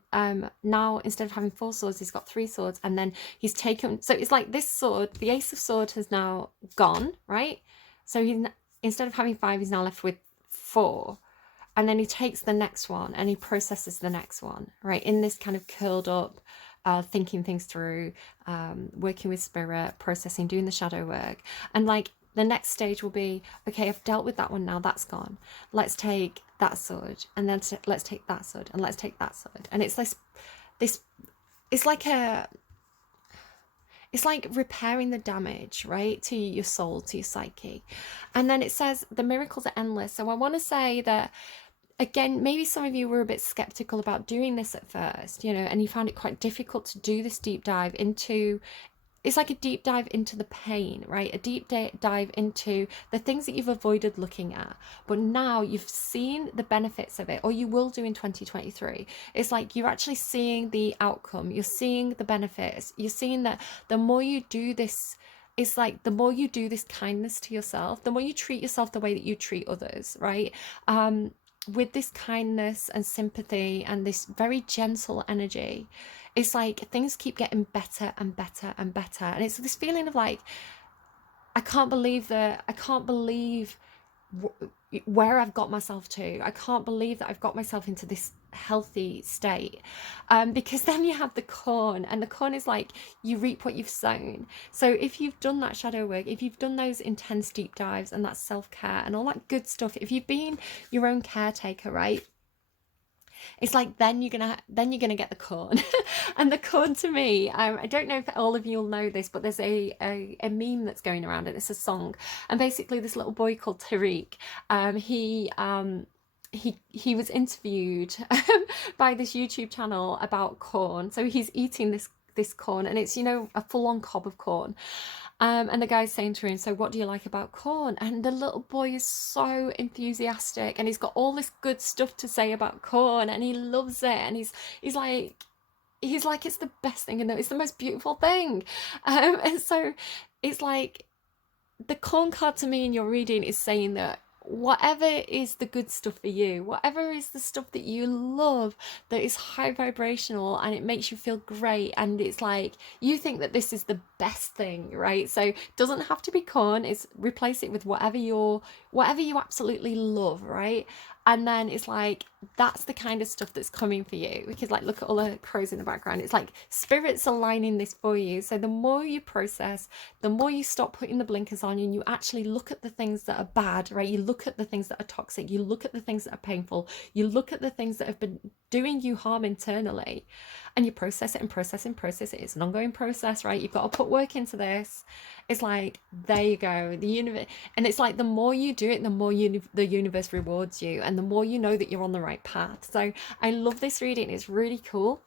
now instead of having 4 swords, he's got 3 swords, and then he's taken, so it's like this sword, the Ace of Swords, has now gone, right? So he's, instead of having 5, he's now left with 4, and then he takes the next one and he processes the next one, right? In this kind of curled up, thinking things through, working with Spirit, processing, doing the shadow work. And like, the next stage will be, okay, I've dealt with that one now, that's gone. Let's take that sword, and then let's take that sword, and let's take that sword. And it's this it's like repairing the damage, right, to your soul, to your psyche. And then it says the miracles are endless. So I want to say that, again, maybe some of you were a bit skeptical about doing this at first, you know, and you found it quite difficult to do this deep dive into, it's like a deep dive into the pain, right? A deep dive into the things that you've avoided looking at, but now you've seen the benefits of it, or you will do in 2023. It's like you're actually seeing the outcome, you're seeing the benefits, you're seeing that the more you do this, it's like the more you do this kindness to yourself, the more you treat yourself the way that you treat others, right? With this kindness and sympathy and this very gentle energy, it's like things keep getting better and better and better. And it's this feeling of like, I can't believe where I've got myself to. I can't believe that I've got myself into this healthy state, because then you have the corn, and the corn is like, you reap what you've sown. So if you've done that shadow work, if you've done those intense deep dives and that self-care and all that good stuff, if you've been your own caretaker, right, it's like then you're gonna get the corn. And the corn to me, I don't know if all of you will know this, but there's a meme that's going around, and it's a song, and basically this little boy called Tariq, he was interviewed by this YouTube channel about corn. So he's eating this corn, and it's, you know, a full-on cob of corn. And the guy's saying to him, so what do you like about corn? And the little boy is so enthusiastic, and he's got all this good stuff to say about corn, and he loves it, and he's like it's the best thing, and it's the most beautiful thing. And so it's like the corn card to me in your reading is saying that whatever is the good stuff for you, whatever is the stuff that you love, that is high vibrational and it makes you feel great, and it's like you think that this is the best thing, right? So it doesn't have to be corn, it's replace it with whatever you absolutely love, right? And then it's like that's the kind of stuff that's coming for you, because like look at all the crows in the background. It's like spirits aligning this for you. So the more you process, the more you stop putting the blinkers on, and you actually look at the things that are bad, right? You look at the things that are toxic, you look at the things that are painful, you look at the things that have been doing you harm internally, and you process it and process and process it. It's an ongoing process, right? You've got to put work into this. It's like, there you go, the universe. And it's like the more you do it, the more the universe rewards you, and the more you know that you're on the right path. So I love this reading. It's really cool.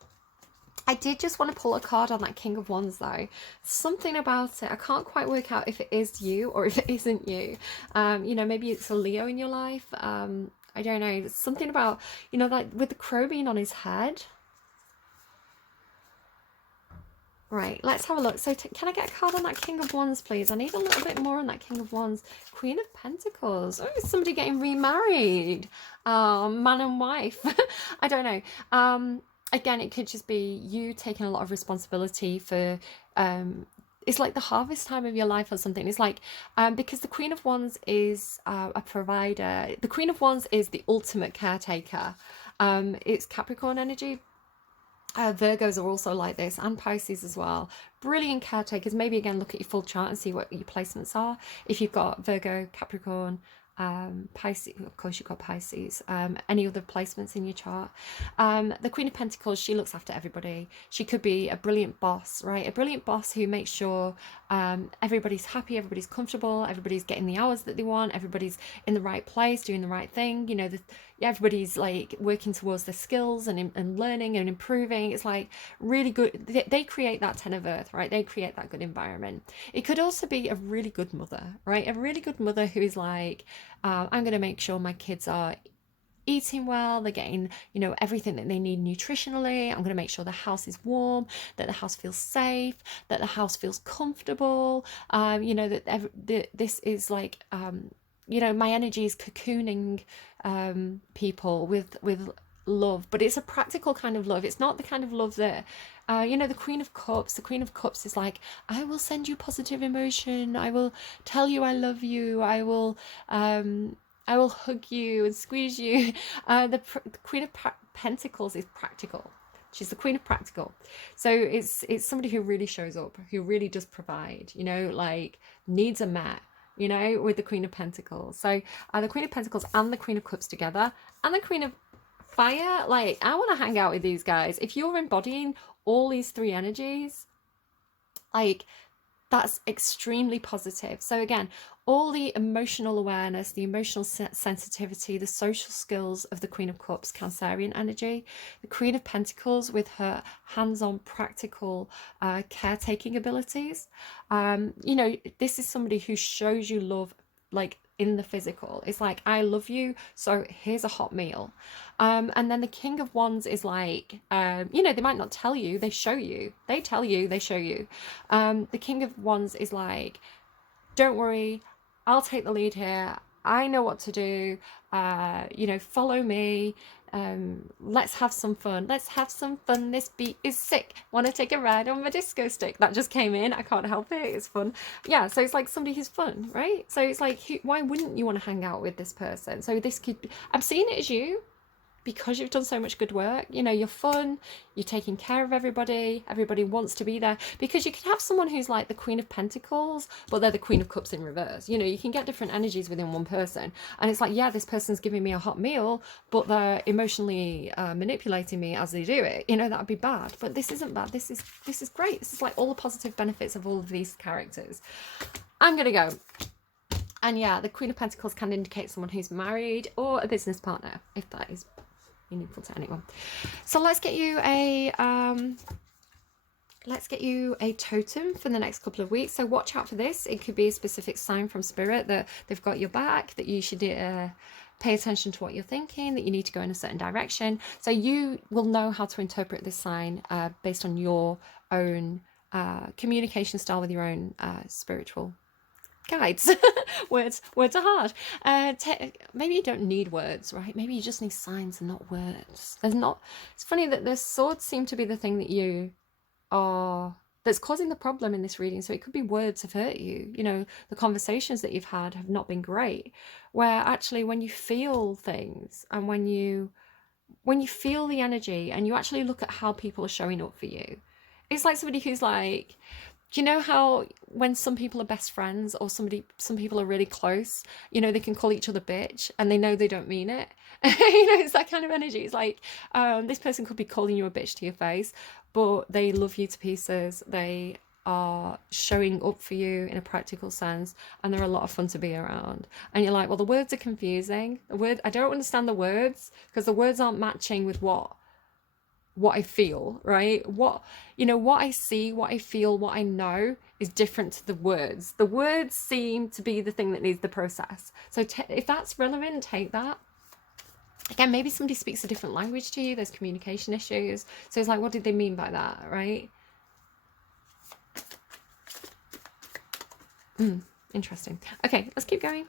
I did just want to pull a card on that King of Wands though. Something about it, I can't quite work out if it is you or if it isn't you. You know, maybe it's a Leo in your life. I don't know. Something about, you know, like with the crow being on his head. Right, let's have a look. So can I get a card on that King of Wands, please? I need a little bit more on that King of Wands. Queen of Pentacles. Oh, is somebody getting remarried? Man and wife. I don't know. Again, it could just be you taking a lot of responsibility for... it's like the harvest time of your life or something. It's like, because the Queen of Wands is a provider. The Queen of Wands is the ultimate caretaker. It's Capricorn energy. Virgos are also like this, and Pisces as well. Brilliant caretakers. Maybe again look at your full chart and see what your placements are. If you've got Virgo, Capricorn, Pisces, of course you've got Pisces, any other placements in your chart. The Queen of Pentacles, she looks after everybody. She could be a brilliant boss, right? A brilliant boss who makes sure everybody's happy, everybody's comfortable, everybody's getting the hours that they want, everybody's in the right place, doing the right thing, you know, everybody's like working towards their skills and learning and improving. It's like really good. They create that 10 of earth, right? They create that good environment. It could also be a really good mother, right? A really good mother who is like, I'm going to make sure my kids are eating well, they're getting, you know, everything that they need nutritionally. I'm going to make sure the house is warm, that the house feels safe, that the house feels comfortable, you know, that this is like, you know, my energy is cocooning people with love, but it's a practical kind of love. It's not the kind of love that you know, the Queen of Cups. The Queen of Cups is like, I will send you positive emotion, I will tell you I love you, I will hug you and squeeze you. The Queen of Pentacles is practical. She's the Queen of Practical. So it's somebody who really shows up, who really does provide, you know, like needs are met. you know, with the Queen of Pentacles. So the Queen of Pentacles and the Queen of Cups together, and the Queen of Fire, like, I want to hang out with these guys. If you're embodying all these three energies, like, that's extremely positive. So again, all the emotional awareness, the emotional sensitivity, the social skills of the Queen of Cups, Cancerian energy, the Queen of Pentacles with her hands-on practical caretaking abilities. You know, this is somebody who shows you love, like, in the physical. It's like, I love you, so here's a hot meal. And then the King of Wands is like, you know, they might not tell you, they show you. They tell you, they show you. The King of Wands is like, don't worry, I'll take the lead here. I know what to do. You know, follow me. Let's have some fun. Let's have some fun. This beat is sick. Want to take a ride on my disco stick? That just came in. I can't help it. It's fun. Yeah, so it's like somebody who's fun, right? So it's like, why wouldn't you want to hang out with this person? So this could be, I'm seeing it as you, because you've done so much good work. You know, you're fun, you're taking care of everybody wants to be there. Because you could have someone who's like the Queen of Pentacles, but they're the Queen of Cups in reverse. You know, you can get different energies within one person, and it's like, yeah, this person's giving me a hot meal, but they're emotionally manipulating me as they do it. You know, that would be bad, but this isn't bad. This is great. This is like all the positive benefits of all of these characters. I'm gonna go. And yeah, the Queen of Pentacles can indicate someone who's married or a business partner, if that is meaningful to anyone. So let's get you a totem for the next couple of weeks. So watch out for this. It could be a specific sign from spirit that they've got your back, that you should pay attention to what you're thinking, that you need to go in a certain direction. So you will know how to interpret this sign based on your own communication style with your own spiritual guides. words are hard. Maybe you don't need words, right? Maybe you just need signs and not words. It's funny that the swords seem to be the thing that's causing the problem in this reading. So it could be words have hurt you. You know, the conversations that you've had have not been great, where actually when you feel things, and when you feel the energy, and you actually look at how people are showing up for you, it's like somebody who's like, do you know how when some people are best friends, or some people are really close, you know, they can call each other bitch and they know they don't mean it? You know, it's that kind of energy. It's like, this person could be calling you a bitch to your face, but they love you to pieces. They are showing up for you in a practical sense, and they're a lot of fun to be around. And you're like, well, the words are confusing. I don't understand the words, because the words aren't matching with what I feel, right? What I see, what I feel, what I know is different to the words. The words seem to be the thing that needs the process. So if that's relevant, take that. Again, maybe somebody speaks a different language to you. There's communication issues. So it's like, what did they mean by that, right? Interesting. Okay, let's keep going.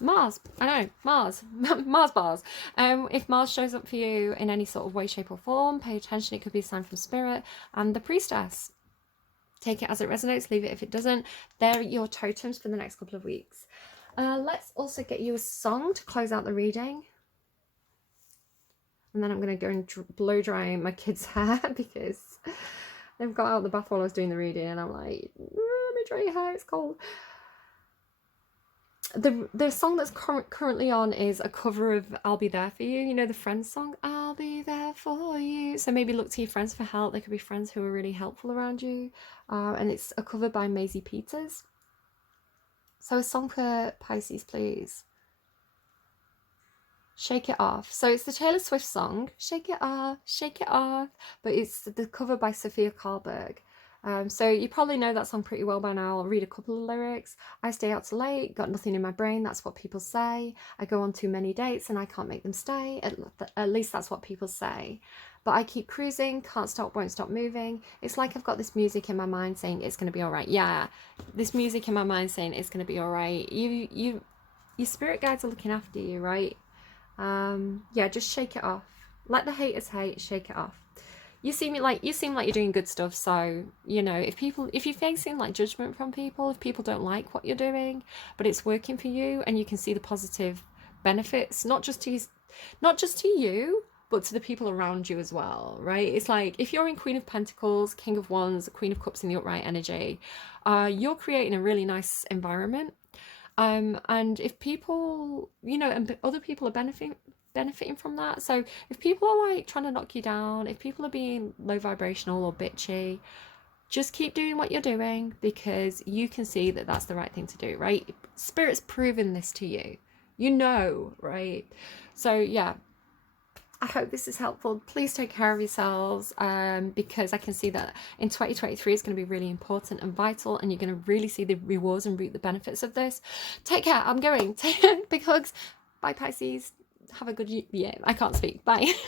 Mars, I know, Mars, Mars bars. If Mars shows up for you in any sort of way, shape or form, pay attention. It could be a sign from spirit. And the Priestess, take it as it resonates, leave it if it doesn't. They're your totems for the next couple of weeks. Let's also get you a song to close out the reading. And then I'm going to go and blow dry my kids' hair, because they've got out of the bath while I was doing the reading, and I'm like, let me dry your hair, it's cold. The song that's currently on is a cover of I'll Be There For You. You know, the Friends song, I'll be there for you. So maybe look to your friends for help. There could be friends who are really helpful around you. And it's a cover by Maisie Peters. So a song for Pisces, please. Shake It Off. So it's the Taylor Swift song, Shake It Off, Shake It Off. But it's the cover by Sofia Karlberg. So you probably know that song pretty well by now. I'll read a couple of lyrics. I stay out too late, got nothing in my brain, that's what people say. I go on too many dates and I can't make them stay. At least that's what people say. But I keep cruising, can't stop, won't stop moving. It's like I've got this music in my mind saying it's going to be all right. Yeah, this music in my mind saying it's going to be all right. Your spirit guides are looking after you, right? Yeah, just shake it off. Let the haters hate, shake it off. You seem like you're doing good stuff. So, you know, if you're facing like judgment from people, if people don't like what you're doing, but it's working for you and you can see the positive benefits, not just to you, but to the people around you as well, right? It's like if you're in Queen of Pentacles, King of Wands, Queen of Cups in the upright energy, you're creating a really nice environment. And if people, you know, and other people are benefiting from that. So if people are like trying to knock you down, if people are being low vibrational or bitchy, just keep doing what you're doing, because you can see that that's the right thing to do, right? Spirit's proven this to you, you know, right? So yeah, I hope this is helpful. Please take care of yourselves, because I can see that in 2023 is going to be really important and vital, and you're going to really see the rewards and reap the benefits of this. Take care. I'm going. Big hugs. Bye, Pisces. Have a good year. I can't speak. Bye.